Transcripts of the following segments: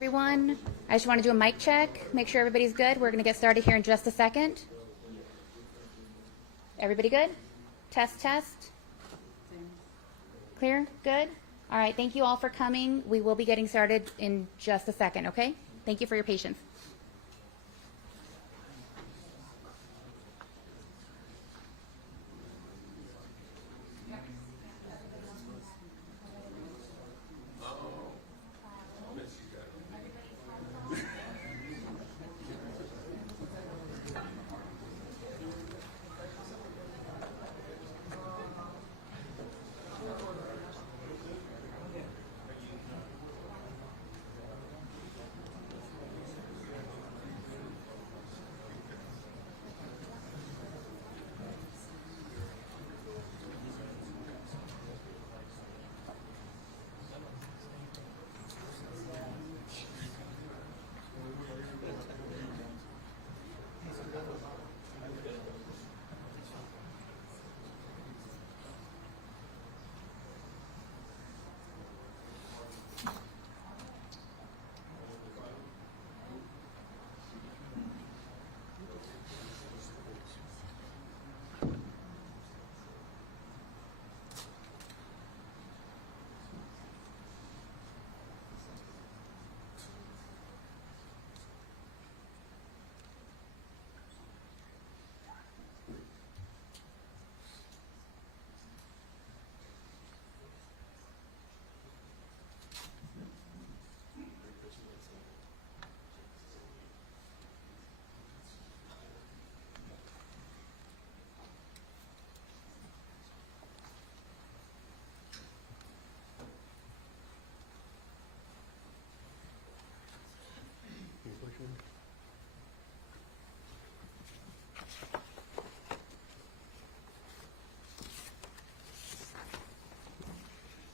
Everyone, I just want to do a mic check, make sure everybody's good. We're going to get started here in just a second. Everybody good? Test, test. Clear? Good? All right, thank you all for coming. We will be getting started in just a second, okay? Thank you for your patience.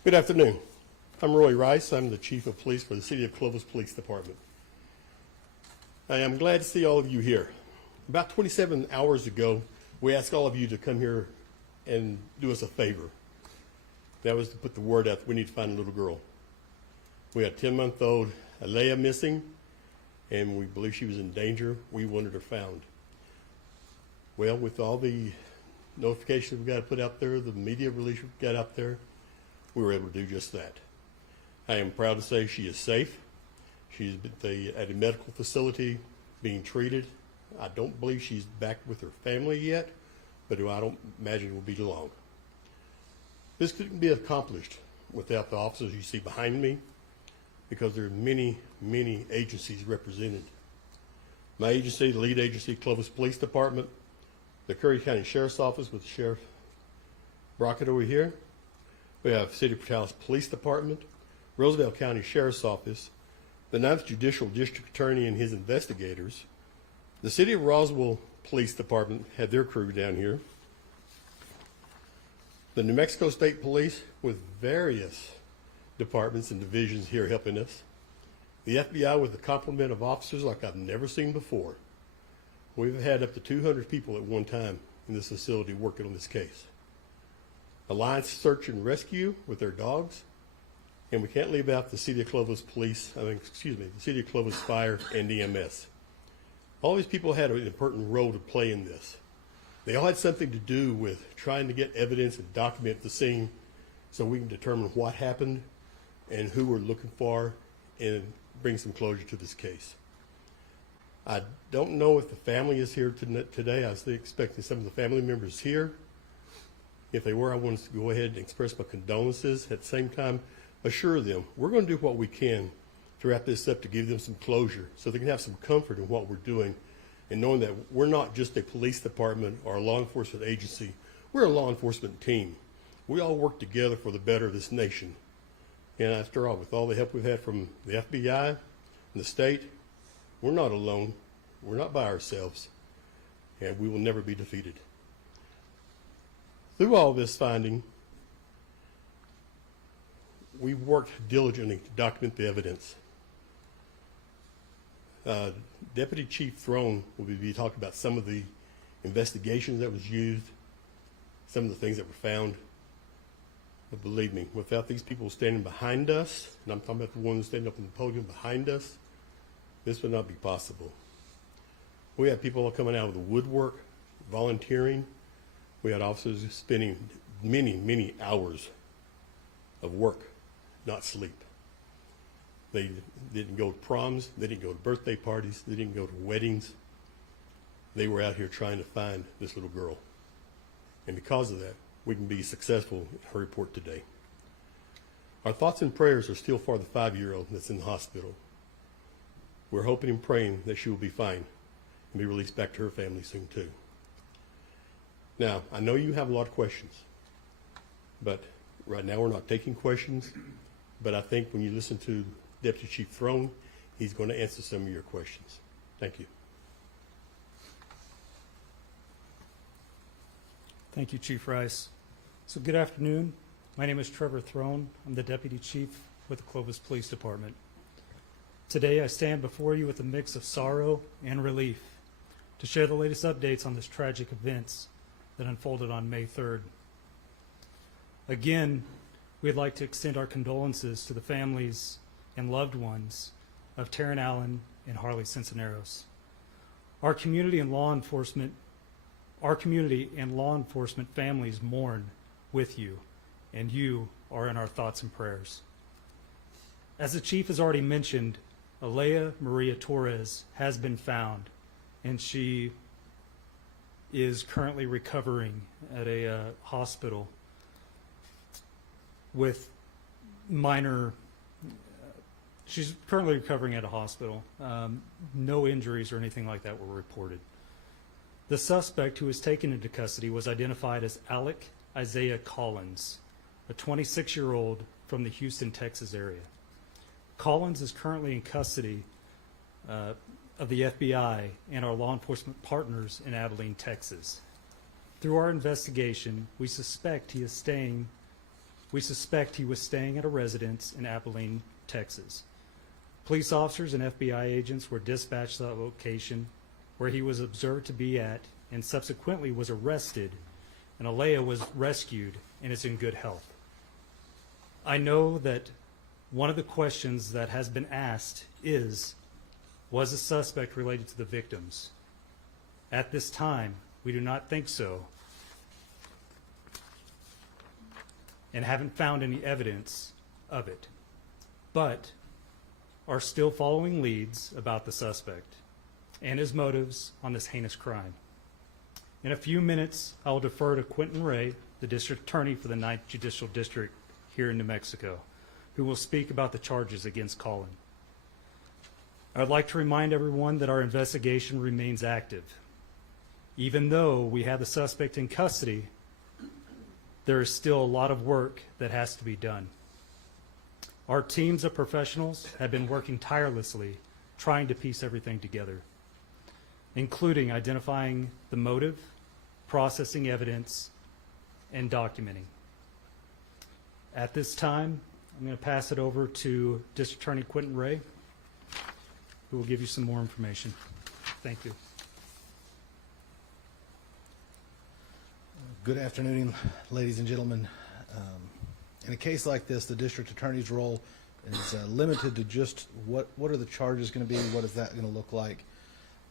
Good afternoon. I'm Roy Rice. I'm the Chief of Police for the City of Clovis Police Department. I am glad to see all of you here. About 27 hours ago, we asked all of you to come here and do us a favor. That was to put the word out that we need to find a little girl. We had a 10-month-old Alea missing, and we believe she was in danger. We wanted her found. Well, with all the notifications we got to put out there, the media release we got out there, we were able to do just that. I am proud to say she is safe. She's at a medical facility being treated. I don't believe she's back with her family yet, but I don't imagine it will be long. This couldn't be accomplished without the officers you see behind me, because there are many, many agencies represented. My agency, the lead agency, Clovis Police Department, the Curry County Sheriff's Office with Sheriff Brockett over here. We have City of Portales Police Department, Roosevelt County Sheriff's Office, the 9th Judicial District Attorney and his investigators. The City of Roswell Police Department had their crew down here. The New Mexico State Police with various departments and divisions here helping us. The FBI with a complement of officers like I've never seen before. We've had up to 200 people at one time in this facility working on this case. Alliance Search and Rescue with their dogs, and we can't leave out the City of Clovis the City of Clovis Fire and EMS. All these people had an important role to play in this. They all had something to do with trying to get evidence and document the scene so we can determine what happened and who we're looking for and bring some closure to this case. I don't know if the family is here today. I was expecting some of the family members here. If they were, I wanted to go ahead and express my condolences. At the same time, assure them we're going to do what we can to wrap this up to give them some closure so they can have some comfort in what we're doing and knowing that we're not just a police department or a law enforcement agency. We're a law enforcement team. We all work together for the better of this nation. And after all, with all the help we've had from the FBI and the state, we're not alone. We're not by ourselves. And we will never be defeated. Through all this finding, we worked diligently to document the evidence. Deputy Chief Throne will be talking about some of the investigations that was used, some of the things that were found. But believe me, without these people standing behind us, and I'm talking about the ones standing up on the podium behind us, this would not be possible. We had people coming out of the woodwork, volunteering. We had officers spending many, many hours of work, not sleep. They didn't go to proms, they didn't go to birthday parties, they didn't go to weddings. They were out here trying to find this little girl. And because of that, we can be successful in her report today. Our thoughts and prayers are still for the 5-year-old that's in the hospital. We're hoping and praying that she will be fine and be released back to her family soon too. Now, I know you have a lot of questions, but right now we're not taking questions, but I think when you listen to Deputy Chief Throne, he's going to answer some of your questions. Thank you. Thank you, Chief Rice. So good afternoon. My name is Trevor Throne. I'm the Deputy Chief with the Clovis Police Department. Today I stand before you with a mix of sorrow and relief to share the latest updates on this tragic events that unfolded on May 3rd. Again, we'd like to extend our condolences to the families and loved ones of Taryn Allen and Harley Censoneros. Our community and law enforcement families mourn with you, and you are in our thoughts and prayers. As the Chief has already mentioned, Alea Maria Torres has been found, and she is currently recovering at a hospital with minor, she's currently recovering at a hospital. No injuries or anything like that were reported. The suspect who was taken into custody was identified as Alec Isaiah Collins, a 26-year-old from the Houston, Texas area. Collins is currently in custody of the FBI and our law enforcement partners in Abilene, Texas. Through our investigation, we suspect he was staying at a residence in Abilene, Texas. Police officers and FBI agents were dispatched to that location where he was observed to be at and subsequently was arrested, and Alea was rescued and is in good health. I know that one of the questions that has been asked is, was the suspect related to the victims? At this time, we do not think so, and haven't found any evidence of it, but are still following leads about the suspect and his motives on this heinous crime. In a few minutes, I will defer to Quentin Ray, the District Attorney for the 9th Judicial District here in New Mexico, who will speak about the charges against Colin. I would like to remind everyone that our investigation remains active. Even though we have the suspect in custody, there is still a lot of work that has to be done. Our teams of professionals have been working tirelessly trying to piece everything together, including identifying the motive, processing evidence, and documenting. At this time, I'm going to pass it over to District Attorney Quentin Ray, who will give you some more information. Thank you. Good afternoon, ladies and gentlemen. In a case like this, the district attorney's role is limited to just what are the charges going to be, what is that going to look like.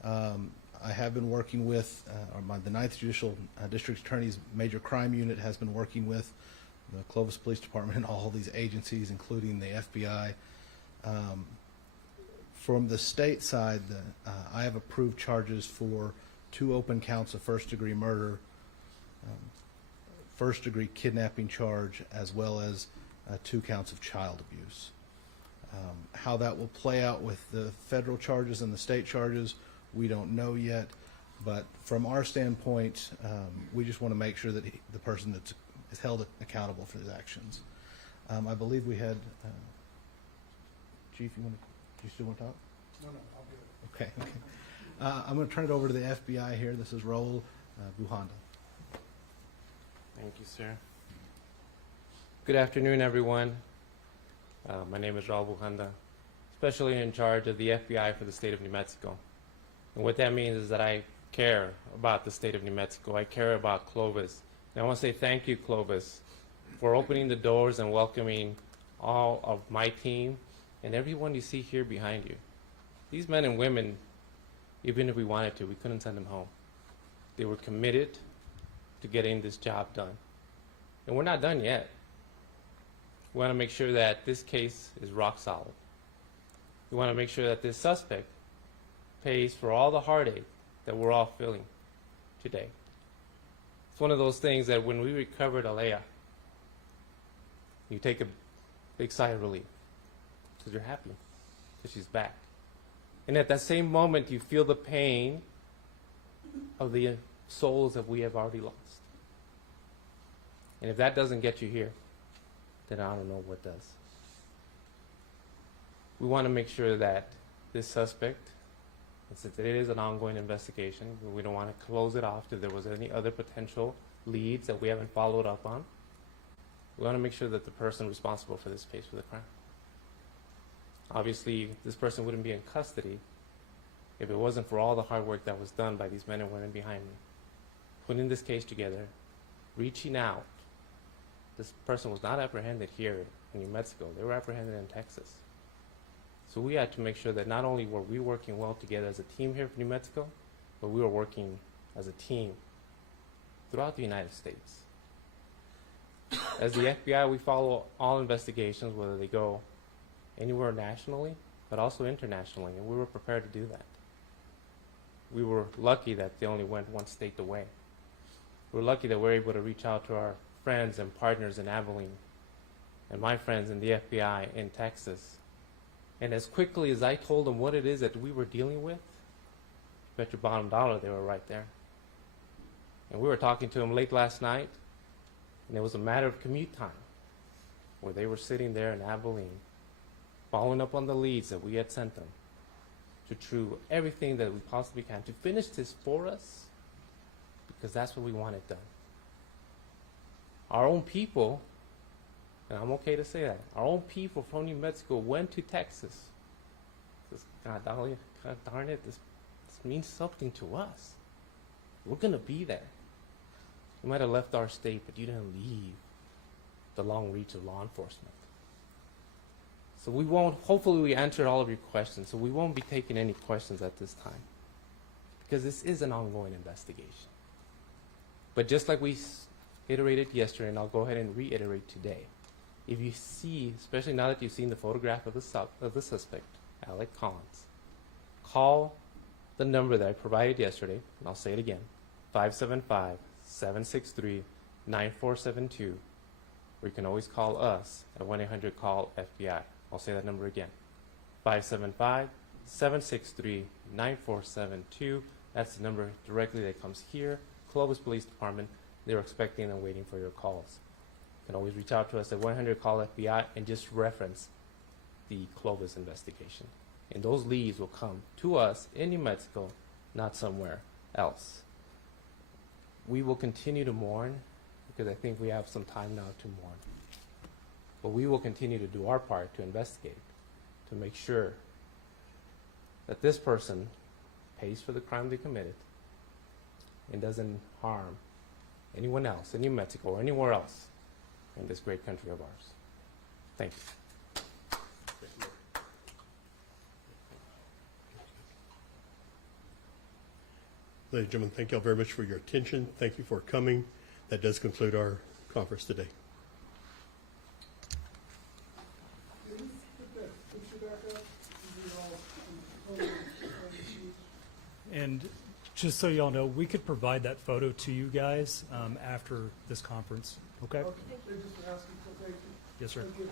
I have been working with, the 9th Judicial District Attorney's Major Crime Unit has been working with the Clovis Police Department and all these agencies, including the FBI. From the state side, I have approved charges for 2 open counts of first-degree murder, first-degree kidnapping charge, as well as 2 counts of child abuse. How that will play out with the federal charges and the state charges, we don't know yet, but from our standpoint, we just want to make sure that the person that is held accountable for his actions. I believe we had, Chief, do you still want to talk? No, I'll be Okay. I'm going to turn it over to the FBI here. This is Raul Buhanda. Thank you, sir. Good afternoon, everyone. My name is Raul Buhanda, specially in charge of the FBI for the state of New Mexico. And what that means is that I care about the state of New Mexico. I care about Clovis. And I want to say thank you, Clovis, for opening the doors and welcoming all of my team and everyone you see here behind you. These men and women, even if we wanted to, we couldn't send them home. They were committed to getting this job done. And we're not done yet. We want to make sure that this case is rock solid. We want to make sure that this suspect pays for all the heartache that we're all feeling today. It's one of those things that when we recovered Alea, you take a big sigh of relief because you're happy because she's back. And at that same moment, you feel the pain of the souls that we have already lost. And if that doesn't get you here, then I don't know what does. We want to make sure that this suspect, and since it is an ongoing investigation, we don't want to close it off if there was any other potential leads that we haven't followed up on. We want to make sure that the person responsible for this pays for the crime. Obviously, this person wouldn't be in custody if it wasn't for all the hard work that was done by these men and women behind me. Putting this case together, reaching out. This person was not apprehended here in New Mexico. They were apprehended in Texas. So we had to make sure that not only were we working well together as a team here for New Mexico, but we were working as a team throughout the United States. As the FBI, we follow all investigations, whether they go anywhere nationally, but also internationally, and we were prepared to do that. We were lucky that they only went one state away. We were lucky that we were able to reach out to our friends and partners in Abilene, and my friends in the FBI in Texas. And as quickly as I told them what it is that we were dealing with, bet your bottom dollar they were right there. And we were talking to them late last night, and it was a matter of commute time, where they were sitting there in Abilene, following up on the leads that we had sent them, to do everything that we possibly can to finish this for us, because that's what we wanted done. Our own people, and I'm okay to say that, our own people from New Mexico went to Texas. God darn it, this means something to us. We're going to be there. You might have left our state, but you didn't leave the long reach of law enforcement. So we won't, hopefully we answered all of your questions, so we won't be taking any questions at this time, because this is an ongoing investigation. But just like we iterated yesterday, and I'll go ahead and reiterate today, if you see, especially now that you've seen the photograph of the suspect, Alec Collins, call the number that I provided yesterday, and I'll say it again, 575-763-9472, or you can always call us at 1-800-CALL-FBI. I'll say that number again, 575-763-9472. That's the number directly that comes here, Clovis Police Department. They're expecting and waiting for your calls. You can always reach out to us at 1-800-CALL-FBI and just reference the Clovis investigation. And those leads will come to us in New Mexico, not somewhere else. We will continue to mourn, because I think we have some time now to mourn. But we will continue to do our part to investigate, to make sure that this person pays for the crime they committed and doesn't harm anyone else in New Mexico or anywhere else in this great country of ours. Thank you. Ladies and gentlemen, thank you all very much for your attention. Thank you for coming. That does conclude our conference today. And just so y'all know, we could provide that photo to you guys after this conference. Okay? Okay, they just asked you, so thank you. Yes, sir. Thank you.